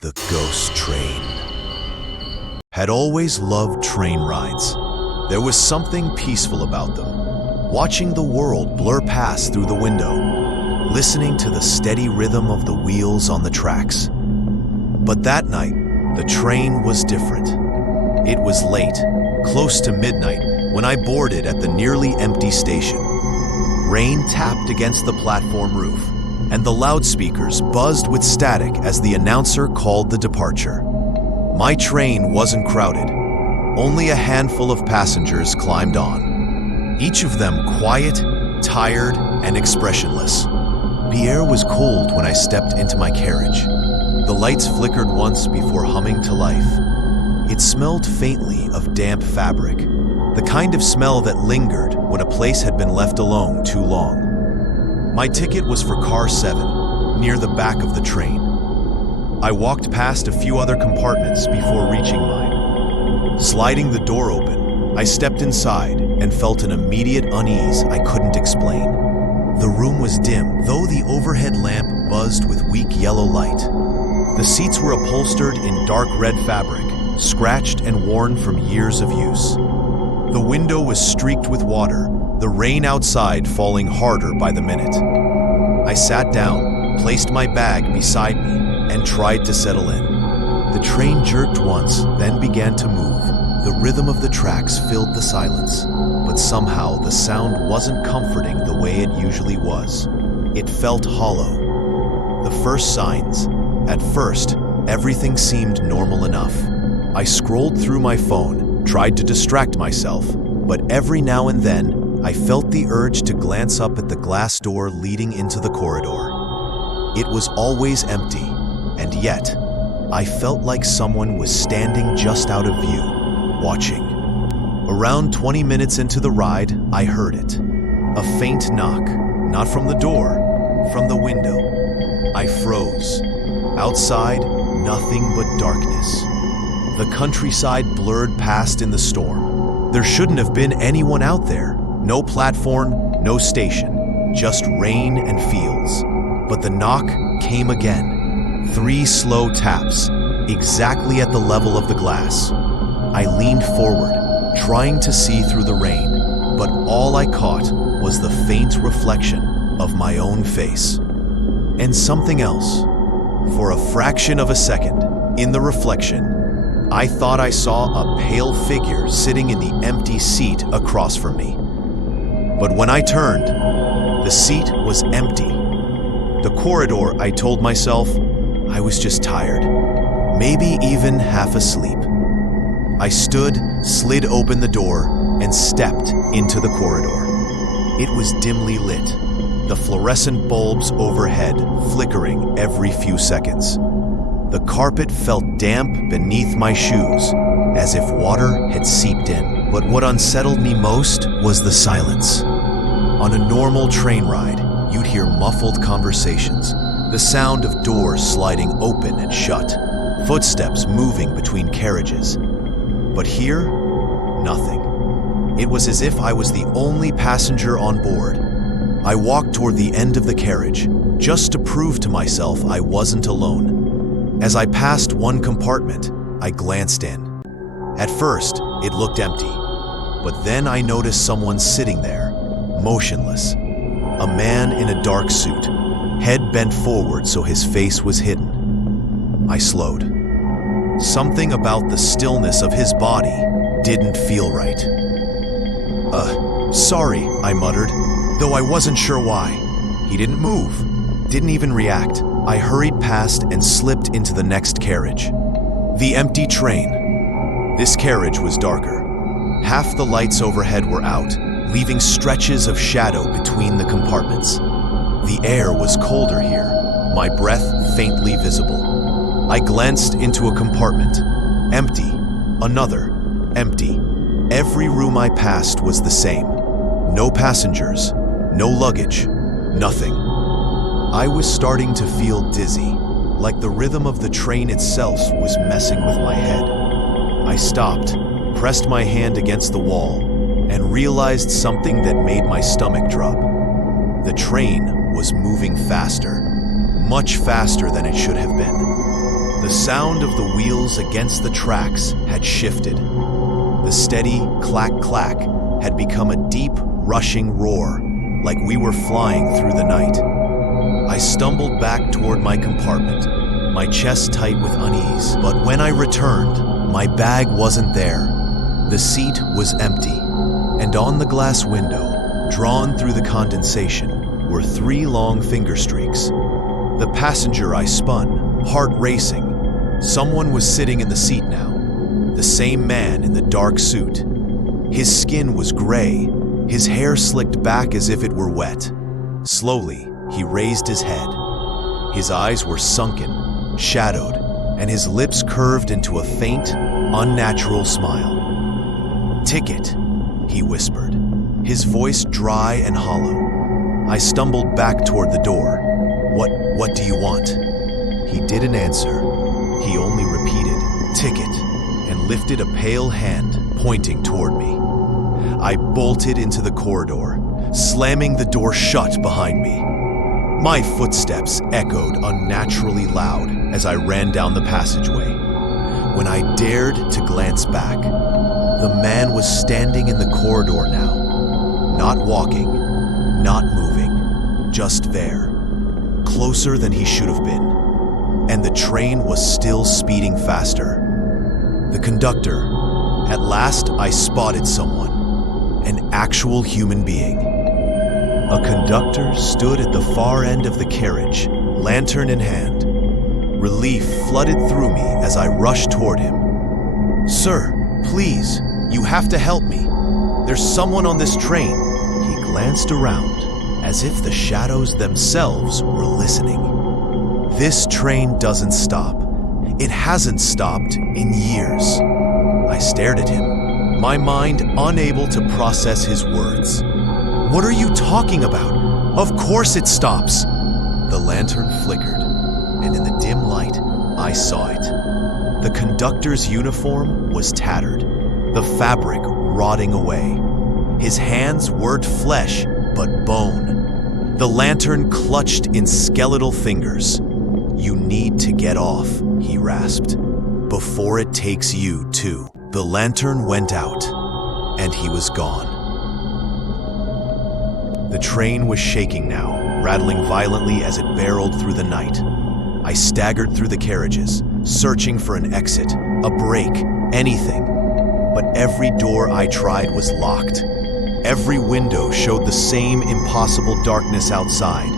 The ghost train. Had always loved train rides. There was something peaceful about them. Watching the world blur past through the window, listening to the steady rhythm of the wheels on the tracks. But that night, the train was different. It was late, close to midnight, when I boarded at the nearly empty station. Rain tapped against the platform roof, and the loudspeakers buzzed with static as the announcer called the departure. My train wasn't crowded. Only a handful of passengers climbed on, each of them quiet, tired, and expressionless. The air was cold when I stepped into my carriage. The lights flickered once before humming to life. It smelled faintly of damp fabric, the kind of smell that lingered when a place had been left alone too long. My ticket was for car 7, near the back of the train. I walked past a few other compartments before reaching mine. Sliding the door open, I stepped inside and felt an immediate unease I couldn't explain. The room was dim, though the overhead lamp buzzed with weak yellow light. The seats were upholstered in dark red fabric, scratched and worn from years of use. The window was streaked with water, the rain outside falling harder by the minute. I sat down, placed my bag beside me, and tried to settle in. The train jerked once, then began to move. The rhythm of the tracks filled the silence, but somehow the sound wasn't comforting the way it usually was. It felt hollow. The first signs. At first, everything seemed normal enough. I scrolled through my phone, tried to distract myself, but every now and then, I felt the urge to glance up at the glass door leading into the corridor. It was always empty, and yet, I felt like someone was standing just out of view, watching. Around 20 minutes into the ride, I heard it. A faint knock, not from the door, from the window. I froze. Outside, nothing but darkness. The countryside blurred past in the storm. There shouldn't have been anyone out there. No platform, no station, just rain and fields. But the knock came again. 3 slow taps, exactly at the level of the glass. I leaned forward, trying to see through the rain, but all I caught was the faint reflection of my own face. And something else. For a fraction of a second, in the reflection, I thought I saw a pale figure sitting in the empty seat across from me. But when I turned, the seat was empty. The corridor, I told myself, I was just tired, maybe even half asleep. I stood, slid open the door, and stepped into the corridor. It was dimly lit, the fluorescent bulbs overhead flickering every few seconds. The carpet felt damp beneath my shoes, as if water had seeped in. But what unsettled me most was the silence. On a normal train ride, you'd hear muffled conversations, the sound of doors sliding open and shut, footsteps moving between carriages. But here, nothing. It was as if I was the only passenger on board. I walked toward the end of the carriage, just to prove to myself I wasn't alone. As I passed one compartment, I glanced in. At first, it looked empty, but then I noticed someone sitting there, motionless. A man in a dark suit, head bent forward so his face was hidden. I slowed. Something about the stillness of his body didn't feel right. Sorry, I muttered, though I wasn't sure why. He didn't move, didn't even react. I hurried past and slipped into the next carriage. The empty train. This carriage was darker. Half the lights overhead were out, leaving stretches of shadow between the compartments. The air was colder here, my breath faintly visible. I glanced into a compartment. Empty. Another. Empty. Every room I passed was the same. No passengers. No luggage. Nothing. I was starting to feel dizzy, like the rhythm of the train itself was messing with my head. I stopped, pressed my hand against the wall, and realized something that made my stomach drop. The train was moving faster, much faster than it should have been. The sound of the wheels against the tracks had shifted. The steady clack-clack had become a deep, rushing roar, like we were flying through the night. I stumbled back toward my compartment, my chest tight with unease. But when I returned, my bag wasn't there. The seat was empty, and on the glass window, drawn through the condensation, were 3 long finger streaks. The passenger I spun, heart racing. Someone was sitting in the seat now, the same man in the dark suit. His skin was gray, his hair slicked back as if it were wet. Slowly, he raised his head. His eyes were sunken, shadowed, and his lips curved into a faint, unnatural smile. "Ticket," he whispered, his voice dry and hollow. I stumbled back toward the door. What do you want?" He didn't answer. He only repeated, "Ticket," and lifted a pale hand, pointing toward me. I bolted into the corridor, slamming the door shut behind me. My footsteps echoed unnaturally loud as I ran down the passageway. When I dared to glance back, the man was standing in the corridor now, not walking, not moving, just there, closer than he should have been. And the train was still speeding faster. The conductor. At last, I spotted someone, an actual human being. A conductor stood at the far end of the carriage, lantern in hand. Relief flooded through me as I rushed toward him. "Sir, please, you have to help me. There's someone on this train." He glanced around, as if the shadows themselves were listening. "This train doesn't stop. It hasn't stopped in years." I stared at him, my mind unable to process his words. "What are you talking about? Of course it stops!" The lantern flickered, and in the dim light, I saw it. The conductor's uniform was tattered, the fabric rotting away. His hands weren't flesh, but bone. The lantern clutched in skeletal fingers. "You need to get off," he rasped, "before it takes you too." The lantern went out, and he was gone. The train was shaking now, rattling violently as it barreled through the night. I staggered through the carriages, searching for an exit, a break, anything. But every door I tried was locked. Every window showed the same impossible darkness outside,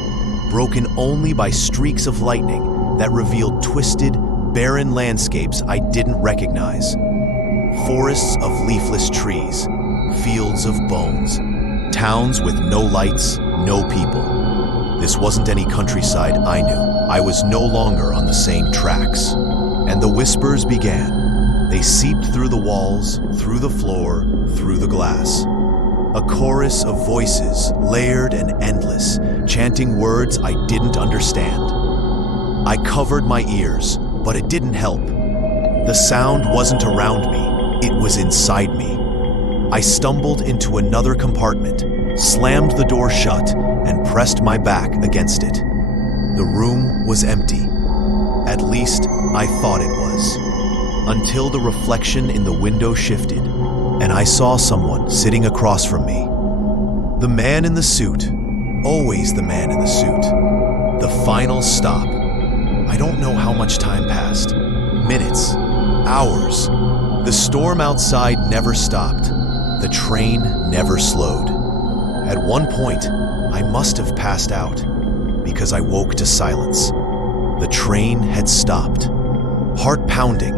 broken only by streaks of lightning that revealed twisted, barren landscapes I didn't recognize. Forests of leafless trees, fields of bones, towns with no lights, no people. This wasn't any countryside I knew. I was no longer on the same tracks. And the whispers began. They seeped through the walls, through the floor, through the glass. A chorus of voices, layered and endless, chanting words I didn't understand. I covered my ears, but it didn't help. The sound wasn't around me, it was inside me. I stumbled into another compartment, slammed the door shut, and pressed my back against it. The room was empty. At least, I thought it was. Until the reflection in the window shifted, and I saw someone sitting across from me. The man in the suit. Always the man in the suit. The final stop. I don't know how much time passed. Minutes. Hours. The storm outside never stopped. The train never slowed. At one point, I must have passed out, because I woke to silence. The train had stopped. Heart pounding,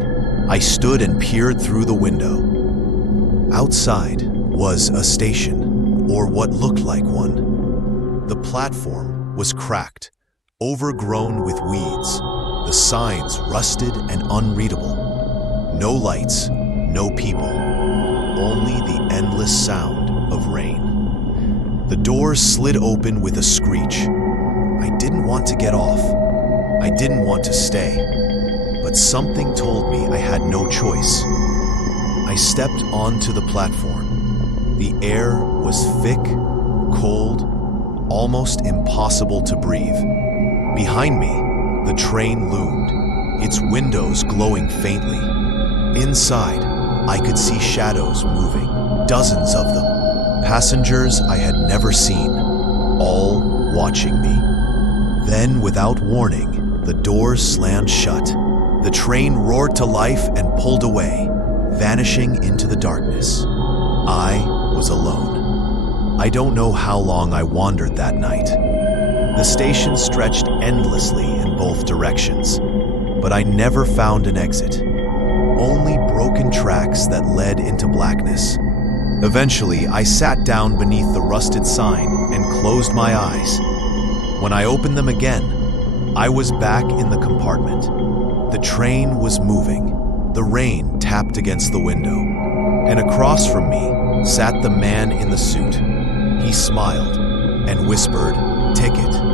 I stood and peered through the window. Outside was a station, or what looked like one. The platform was cracked, overgrown with weeds, the signs rusted and unreadable. No lights, no people, only the endless sound of rain. The doors slid open with a screech. I didn't want to get off. I didn't want to stay. But something told me I had no choice. I stepped onto the platform. The air was thick, cold, almost impossible to breathe. Behind me, the train loomed, its windows glowing faintly. Inside, I could see shadows moving, dozens of them, passengers I had never seen, all watching me. Then, without warning, the doors slammed shut. The train roared to life and pulled away, vanishing into the darkness. I was alone. I don't know how long I wandered that night. The station stretched endlessly in both directions, but I never found an exit. Only broken tracks that led into blackness. Eventually, I sat down beneath the rusted sign and closed my eyes. When I opened them again, I was back in the compartment. The train was moving. The rain tapped against the window. And across from me sat the man in the suit. He smiled and whispered, "Ticket."